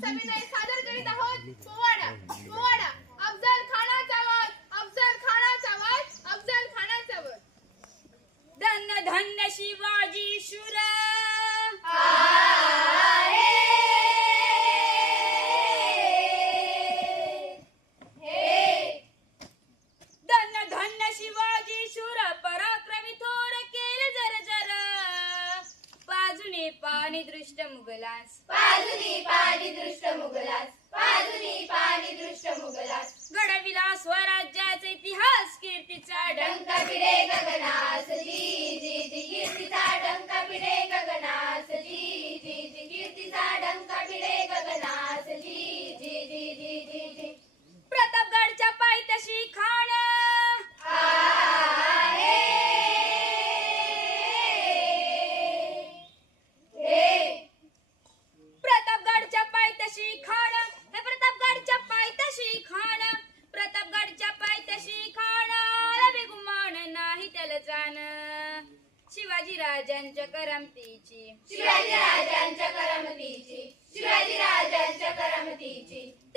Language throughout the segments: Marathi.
सविनय सादर करीत आहोत पाणी दृष्ट मुघलास पाजुनी पाणी दृष्ट मुघलास पाजुनी पाणी दृष्ट मुघलास घडविला स्वराज्याचा इतिहास कीर्तीचा डंक भिडे गगनास. जी जी जी कीर्तीचा डंका भिडे शिवाजी राजांच्या करमतीची. शिवाजी राजांच्या करमतीची. शिवाजी राजांच्या करमतीची.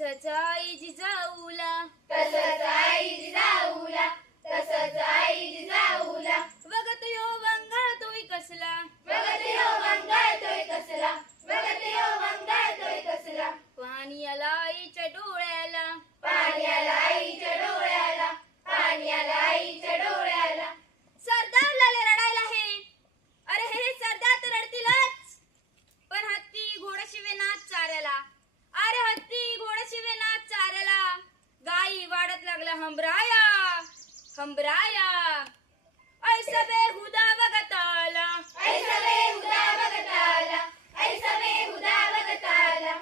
तसच आई जिजाऊला तसंच आई जिजाऊला तसंच आई जिजाऊला बघत यो वंगाळ तोय कसला. बघत यो मंगळतोय कसला. बघत यो मंगळतोय कसला. पाणी आला आईच्या डोळ्याला. पाणी आला आईच्या डोळ्याला. पाणी आला आईच्या डोळ्याला. सरदार लाले रडायला हे. अरे हे सरदार तर रडतीलच. पण हत्ती घोडाशिवे नाच चाऱ्याला. मी वाढत लागला हमराया हमराया ऐसा बेहुदा वगताला ऐसा बेहुदा वगताला ऐसा बेहुदा वगताला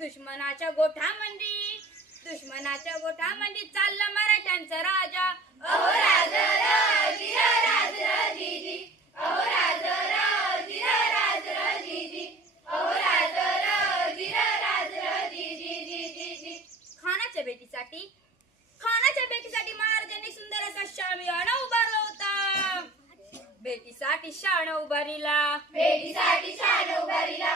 दुश्मनाच्या गोठा गोठामंदी दुश्मनाच्या गोठा गोठामंदी चालला मराठ्यांचा राजा. अहो राजा राजी राजा राजीजी अहो राजा राजी राजा राजीजी अहो राजा राजी राज राजीजी खानाच्या बेटीसाठी सुंदर असा शामियाणा उभारला होता. भेटीसाठी शाणा उभारीला भेटीसाठी शाण उभारीला